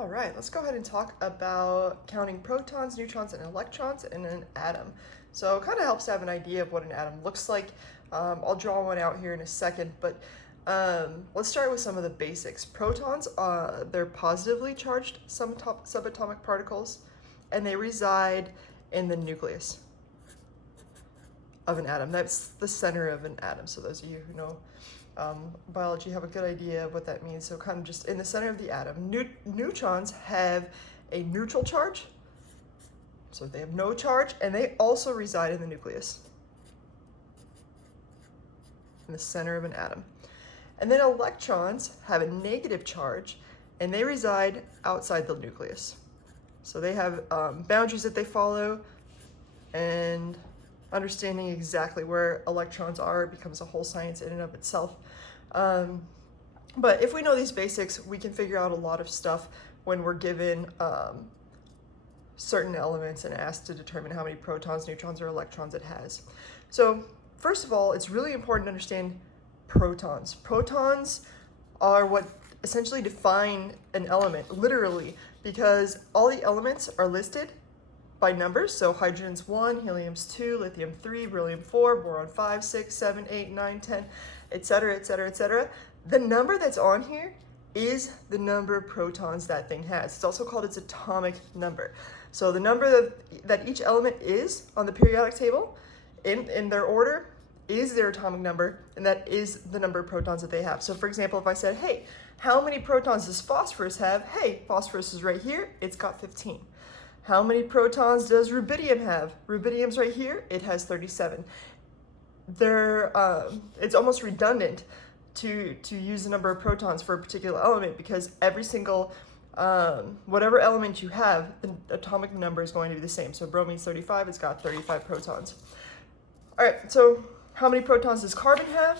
All right, let's go ahead and talk about counting protons, neutrons, and electrons in an atom. So it kind of helps to have an idea of what an atom looks like. I'll draw one out here in a second, but let's start with some of the basics. Protons, they're positively charged subatomic particles, and they reside in the nucleus of an atom. That's the center of an atom. So those of you who know biology have a good idea of what that means. So kind of just in the center of the atom. Neutrons have a neutral charge, so they have no charge, and they also reside in the nucleus, in the center of an atom. And then electrons have a negative charge, and they reside outside the nucleus. So they have boundaries that they follow, and understanding exactly where electrons are becomes a whole science in and of itself. But if we know these basics, we can figure out a lot of stuff when we're given certain elements and asked to determine how many protons, neutrons, or electrons it has. So first of all, it's really important to understand protons. Protons are what essentially define an element, literally, because all the elements are listed by numbers. So hydrogen's 1, helium's 2, lithium 3, beryllium 4, boron 5, 6, 7, 8, 9, 10, etc., etc., etc. The number that's on here is the number of protons that thing has. It's also called its atomic number. So the number that each element is on the periodic table in their order is their atomic number, and that is the number of protons that they have. So for example, if I said, hey, how many protons does phosphorus have? Hey, phosphorus is right here, it's got 15. How many protons does rubidium have? Rubidium's right here, it has 37. It's almost redundant to use the number of protons for a particular element, because every single, whatever element you have, the atomic number is going to be the same. So bromine's 35, it's got 35 protons. All right, so how many protons does carbon have?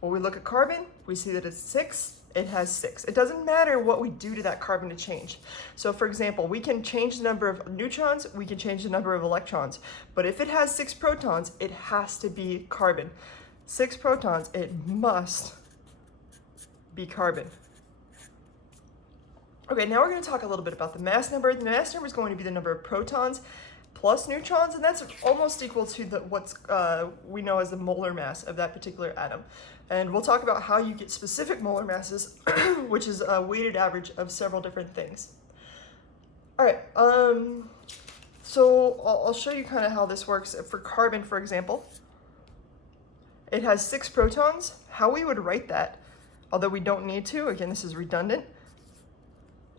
When we look at carbon, we see that it's 6. It has 6. It doesn't matter what we do to that carbon to change. So for example, we can change the number of neutrons, we can change the number of electrons, but if it has 6 protons, it has to be carbon. 6 protons, it must be carbon. Okay, now we're going to talk a little bit about the mass number. The mass number is going to be the number of protons plus neutrons, and that's almost equal to what's we know as the molar mass of that particular atom. And we'll talk about how you get specific molar masses, which is a weighted average of several different things. All right, so I'll show you kind of how this works. For carbon, for example, it has 6 protons. How we would write that, although we don't need to, again, this is redundant,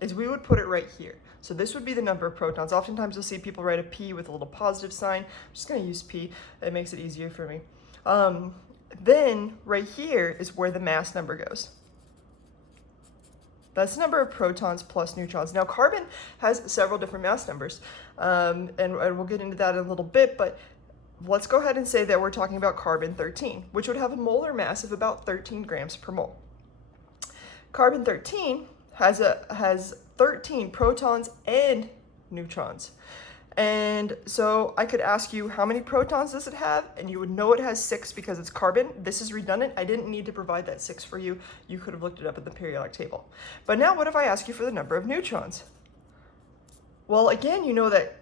is we would put it right here. So this would be the number of protons. Oftentimes you'll see people write a P with a little positive sign. I'm just going to use P. It makes it easier for me. Then right here is where the mass number goes. That's the number of protons plus neutrons. Now carbon has several different mass numbers, and we'll get into that in a little bit, but let's go ahead and say that we're talking about carbon-13, which would have a molar mass of about 13 grams per mole. Carbon-13 has 13 protons and neutrons. And so I could ask you, how many protons does it have? And you would know it has 6 because it's carbon. This is redundant. I didn't need to provide that 6 for you. You could have looked it up in the periodic table. But now what if I ask you for the number of neutrons? Well, again, you know that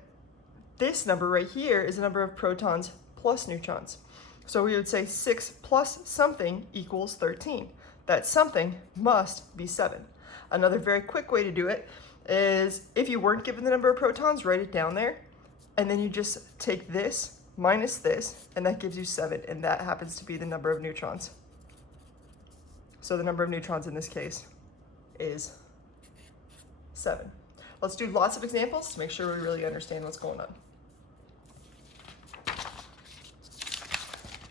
this number right here is the number of protons plus neutrons. So we would say 6 plus something equals 13. That something must be 7. Another very quick way to do it is, if you weren't given the number of protons, write it down there, and then you just take this minus this, and that gives you 7, and that happens to be the number of neutrons. So the number of neutrons in this case is 7. Let's do lots of examples to make sure we really understand what's going on.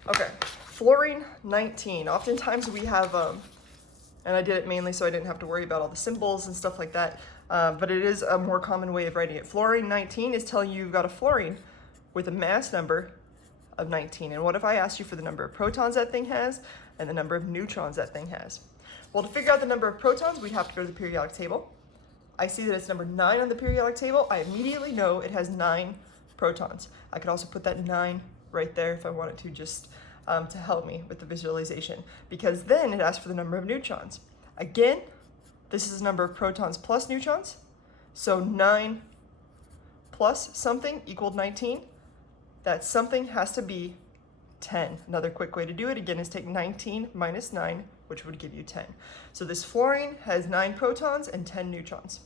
Okay, fluorine 19. Oftentimes we have, and I did it mainly so I didn't have to worry about all the symbols and stuff like that, but it is a more common way of writing it. Fluorine 19 is telling you you've got a fluorine with a mass number of 19. And what if I asked you for the number of protons that thing has and the number of neutrons that thing has? Well, to figure out the number of protons, we'd have to go to the periodic table. I see that it's number 9 on the periodic table. I immediately know it has 9 protons. I could also put that 9 right there if I wanted to, just to help me with the visualization, because then it asks for the number of neutrons. Again, this is the number of protons plus neutrons. So 9 plus something equaled 19. That something has to be 10. Another quick way to do it, again, is take 19 minus 9, which would give you 10. So this fluorine has 9 protons and 10 neutrons.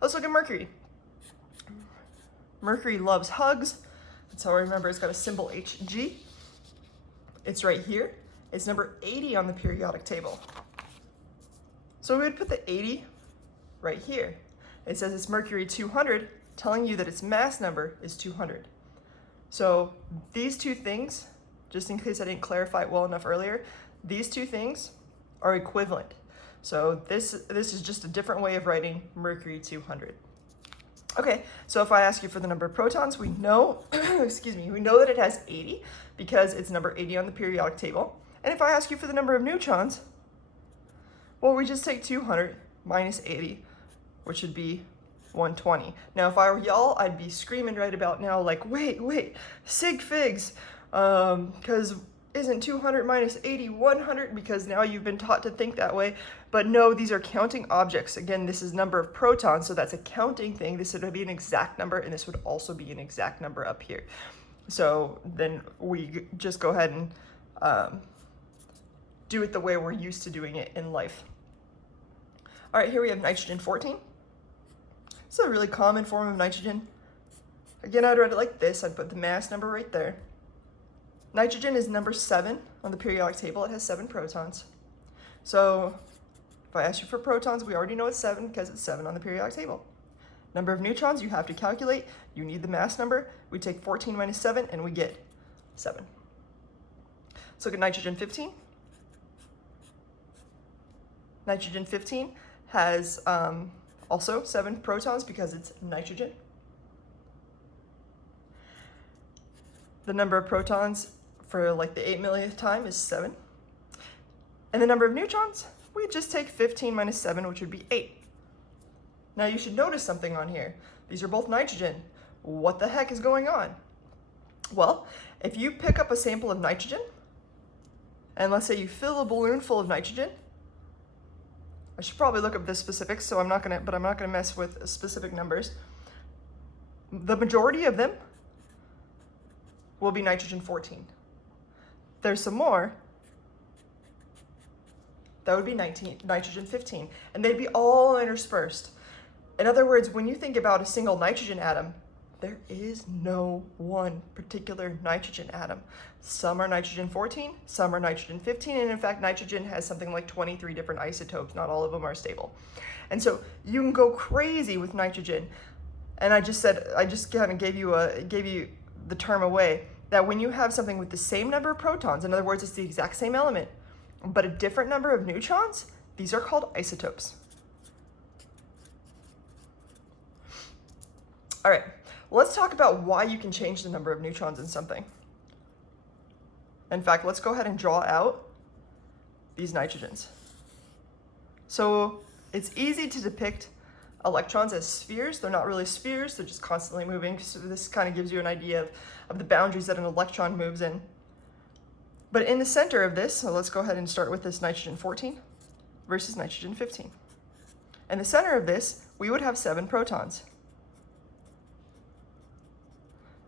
Let's look at mercury. Mercury loves hugs. That's how I remember it's got a symbol Hg. It's right here. It's number 80 on the periodic table. So we would put the 80 right here. It says it's mercury 200, telling you that its mass number is 200. So these two things, just in case I didn't clarify it well enough earlier, these two things are equivalent. So this is just a different way of writing mercury 200. Okay, so if I ask you for the number of protons, we know, we know that it has 80 because it's number 80 on the periodic table. And if I ask you for the number of neutrons, well, we just take 200 minus 80, which would be 120. Now, if I were y'all, I'd be screaming right about now, like, wait, sig figs, because isn't 200 minus 80 100? Because now you've been taught to think that way. But no, these are counting objects. Again, this is number of protons, so that's a counting thing. This would be an exact number, and this would also be an exact number up here. So then we just go ahead and do it the way we're used to doing it in life. All right, here we have nitrogen 14. It's a really common form of nitrogen. Again, I'd write it like this. I'd put the mass number right there. Nitrogen is number 7 on the periodic table. It has 7 protons. So if I ask you for protons, we already know it's 7 because it's 7 on the periodic table. Number of neutrons you have to calculate. You need the mass number. We take 14 minus 7 and we get 7. Let's look at nitrogen 15. Nitrogen 15 has also 7 protons because it's nitrogen. The number of protons for like the 8 millionth time is 7. And the number of neutrons, we just take 15 minus 7, which would be 8. Now you should notice something on here. These are both nitrogen. What the heck is going on? Well, if you pick up a sample of nitrogen, and let's say you fill a balloon full of nitrogen, I should probably look up the specifics, so I'm not gonna mess with specific numbers. The majority of them will be nitrogen 14. There's some more. That would be nitrogen 15, and they'd be all interspersed. In other words, when you think about a single nitrogen atom, there is no one particular nitrogen atom. Some are nitrogen 14, some are nitrogen 15, and in fact, nitrogen has something like 23 different isotopes. Not all of them are stable. And so you can go crazy with nitrogen. And I just kind of gave you the term away, that when you have something with the same number of protons, in other words, it's the exact same element, but a different number of neutrons, these are called isotopes. All right, let's talk about why you can change the number of neutrons in something. In fact, let's go ahead and draw out these nitrogens. So it's easy to depict electrons as spheres. They're not really spheres, they're just constantly moving. So this kind of gives you an idea of the boundaries that an electron moves in. But in the center of this, so let's go ahead and start with this nitrogen 14 versus nitrogen 15. In the center of this, we would have 7 protons.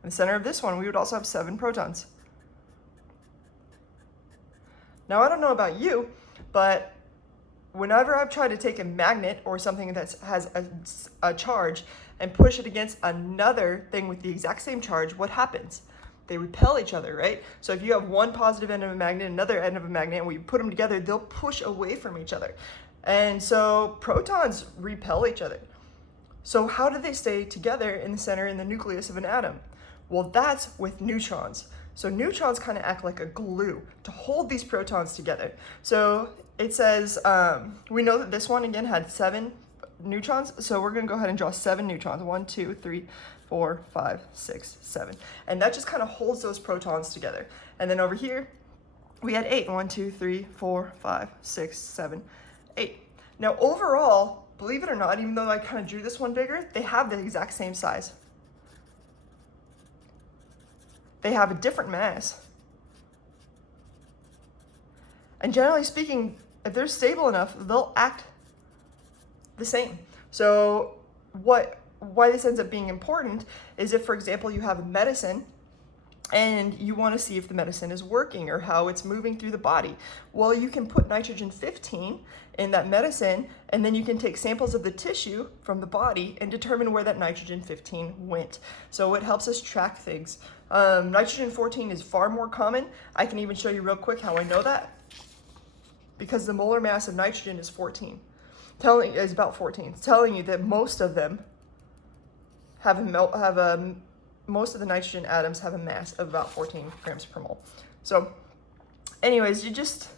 In the center of this one, we would also have 7 protons. Now, I don't know about you, but whenever I've tried to take a magnet or something that has a charge and push it against another thing with the exact same charge, what happens? They repel each other, right? So if you have one positive end of a magnet, another end of a magnet, and we put them together, they'll push away from each other. And so protons repel each other. So how do they stay together in the center, in the nucleus of an atom? Well, that's with neutrons. So neutrons kind of act like a glue to hold these protons together. So it says, we know that this one, again, had 7 neutrons. So we're going to go ahead and draw 7 neutrons. 1, 2, 3, 4, 5, 6, 7. And that just kind of holds those protons together. And then over here, we had 8. 1, 2, 3, 4, 5, 6, 7, 8. Now overall, believe it or not, even though I kind of drew this one bigger, they have the exact same size. They have a different mass. And generally speaking, if they're stable enough, they'll act the same. So why this ends up being important is if, for example, you have a medicine and you want to see if the medicine is working or how it's moving through the body. Well, you can put nitrogen 15 in that medicine, and then you can take samples of the tissue from the body and determine where that nitrogen 15 went. So it helps us track things. Nitrogen 14 is far more common. I can even show you real quick how I know that. Because the molar mass of nitrogen is 14. Is about 14. It's telling you that most of them most of the nitrogen atoms have a mass of about 14 grams per mole. So anyways, you just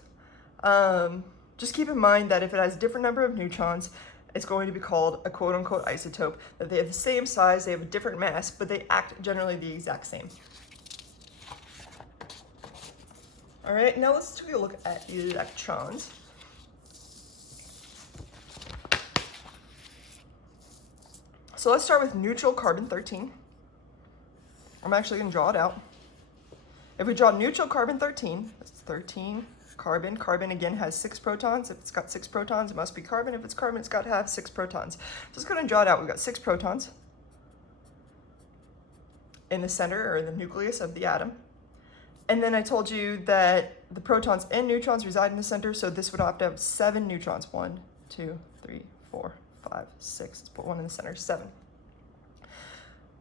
keep in mind that if it has a different number of neutrons, it's going to be called a quote-unquote isotope, that they have the same size, they have a different mass, but they act generally the exact same. All right, now let's take a look at electrons. So let's start with neutral carbon-13. I'm actually going to draw it out. If we draw neutral carbon-13, that's 13 carbon. Carbon, again, has 6 protons. If it's got 6 protons, it must be carbon. If it's carbon, it's got to have 6 protons. So let's go ahead and draw it out. We've got 6 protons in the center, or the nucleus of the atom. And then I told you that the protons and neutrons reside in the center, so this would have to have 7 neutrons. 1, 2, 3, 4, 5, 6. Let's put one in the center, 7.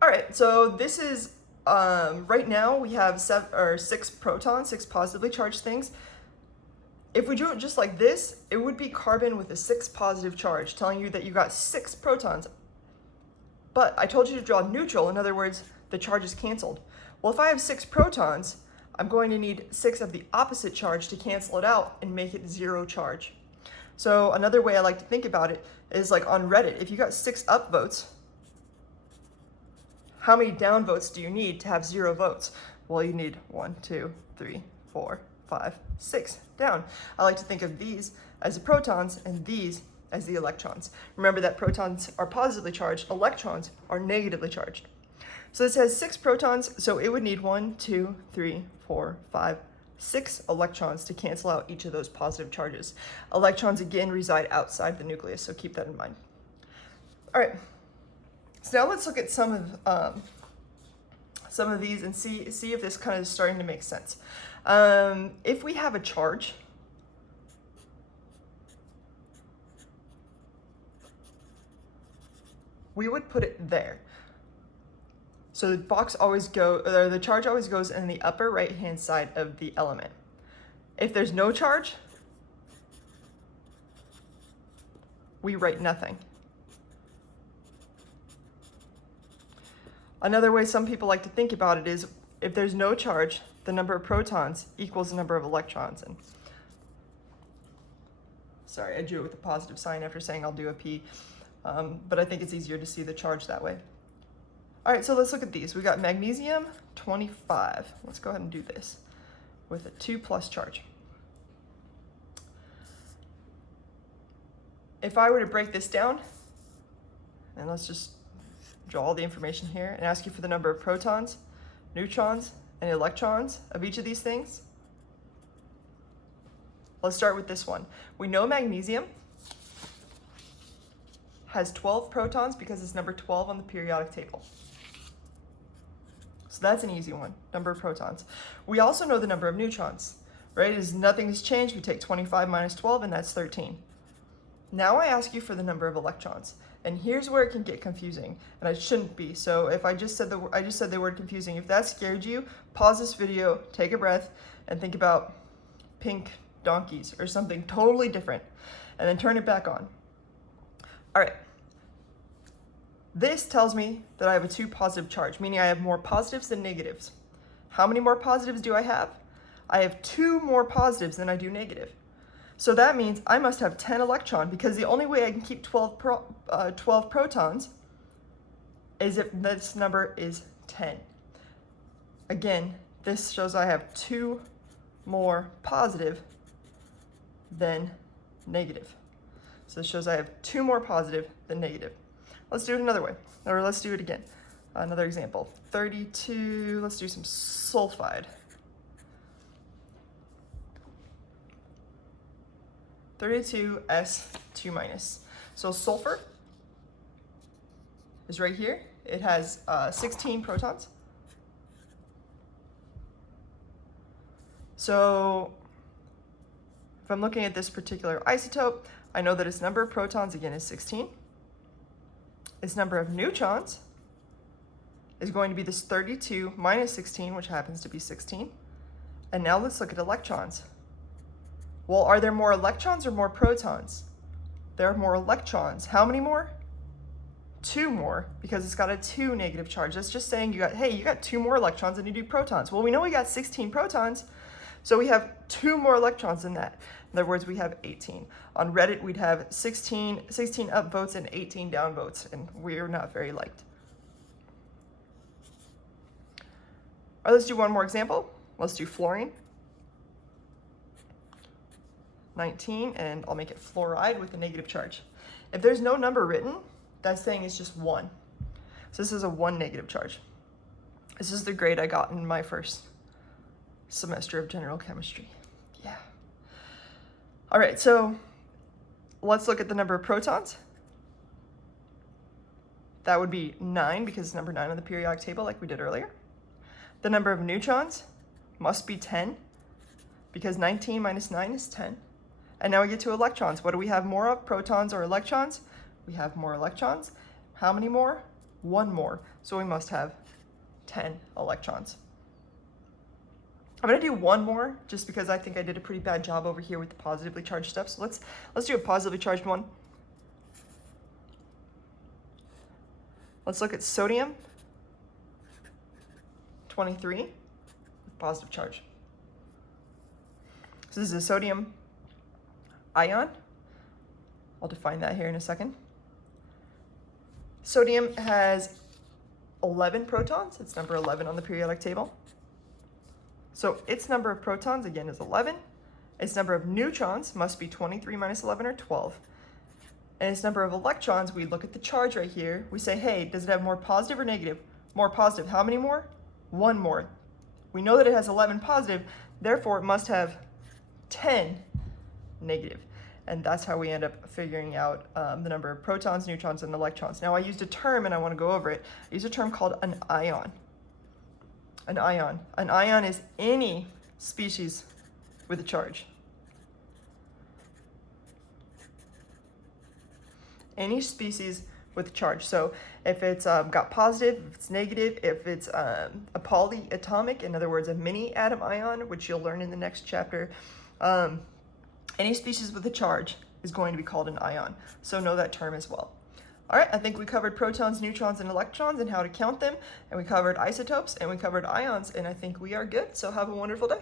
All right, so this is, right now we have 6 protons, 6 positively charged things. If we drew it just like this, it would be carbon with a 6 positive charge, telling you that you got 6 protons. But I told you to draw neutral, in other words, the charge is canceled. Well, if I have 6 protons, I'm going to need 6 of the opposite charge to cancel it out and make it 0 charge. So another way I like to think about it is like on Reddit. If you got 6 up votes, how many down votes do you need to have 0 votes? Well, you need 1, 2, 3, 4, 5, 6 down. I like to think of these as the protons and these as the electrons. Remember that protons are positively charged, electrons are negatively charged. So this has 6 protons, so it would need 1, 2, 3, 4, 5, 6 electrons to cancel out each of those positive charges. Electrons, again, reside outside the nucleus, so keep that in mind. All right, so now let's look at some of these and see if this kind of is starting to make sense. If we have a charge, we would put it there. So the charge always goes in the upper right-hand side of the element. If there's no charge, we write nothing. Another way some people like to think about it is if there's no charge, the number of protons equals the number of electrons. And sorry, I drew it with a positive sign after saying I'll do a P, but I think it's easier to see the charge that way. All right, so let's look at these. We got magnesium 25. Let's go ahead and do this with a 2+ charge. If I were to break this down, and let's just draw all the information here and ask you for the number of protons, neutrons, and electrons of each of these things. Let's start with this one. We know magnesium has 12 protons because it's number 12 on the periodic table. So that's an easy one, number of protons. We also know the number of neutrons, right? Nothing has changed. We take 25 minus 12, and that's 13. Now I ask you for the number of electrons. And here's where it can get confusing, and it shouldn't be. So if I just said the word confusing, if that scared you, pause this video, take a breath, and think about pink donkeys or something totally different, and then turn it back on. All right. This tells me that I have a 2 positive charge, meaning I have more positives than negatives. How many more positives do I have? I have 2 more positives than I do negative. So that means I must have 10 electrons, because the only way I can keep 12 protons is if this number is 10. Again, this shows I have 2 more positive than negative. So this shows I have 2 more positive than negative. Let's do it another way, or let's do it again. Another example, 32, let's do some sulfide. 32S2-. So sulfur is right here. It has 16 protons. So if I'm looking at this particular isotope, I know that its number of protons, again, is 16. Its number of neutrons is going to be this 32 minus 16, which happens to be 16. And now let's look at electrons. Well, are there more electrons or more protons? There are more electrons. How many more? 2 more, because it's got a 2 negative charge. That's just saying you got 2 more electrons than you do protons. Well, we know we got 16 protons, so we have 2 more electrons than that. In other words, we have 18. On Reddit, we'd have 16 upvotes and 18 downvotes, and we're not very liked. All right, let's do one more example. Let's do fluorine. 19, and I'll make it fluoride with a negative charge. If there's no number written, that's saying it's just 1. So this is a 1 negative charge. This is the grade I got in my first semester of general chemistry. Yeah. All right, so let's look at the number of protons. That would be 9, because it's number 9 on the periodic table like we did earlier. The number of neutrons must be 10, because 19 minus 9 is 10. And now we get to electrons. What do we have more of, protons or electrons? We have more electrons. How many more? 1 more. So we must have 10 electrons. I'm gonna do one more just because I think I did a pretty bad job over here with the positively charged stuff. So let's do a positively charged one. Let's look at sodium 23 with positive charge. So this is a sodium ion. I'll define that here in a second. Sodium has 11 protons. It's number 11 on the periodic table. So its number of protons, again, is 11. Its number of neutrons must be 23 minus 11, or 12. And its number of electrons, we look at the charge right here. We say, hey, does it have more positive or negative? More positive. How many more? 1 more. We know that it has 11 positive, therefore it must have 10 negative. And that's how we end up figuring out the number of protons, neutrons, and electrons. Now I used a term, and I want to go over it. I used a term called an ion. An ion. An ion is any species with a charge. Any species with a charge. So if it's got positive, if it's negative, if it's a polyatomic, in other words, a mini atom ion, which you'll learn in the next chapter, any species with a charge is going to be called an ion. So know that term as well. All right, I think we covered protons, neutrons, and electrons and how to count them, and we covered isotopes, and we covered ions, and I think we are good. So have a wonderful day.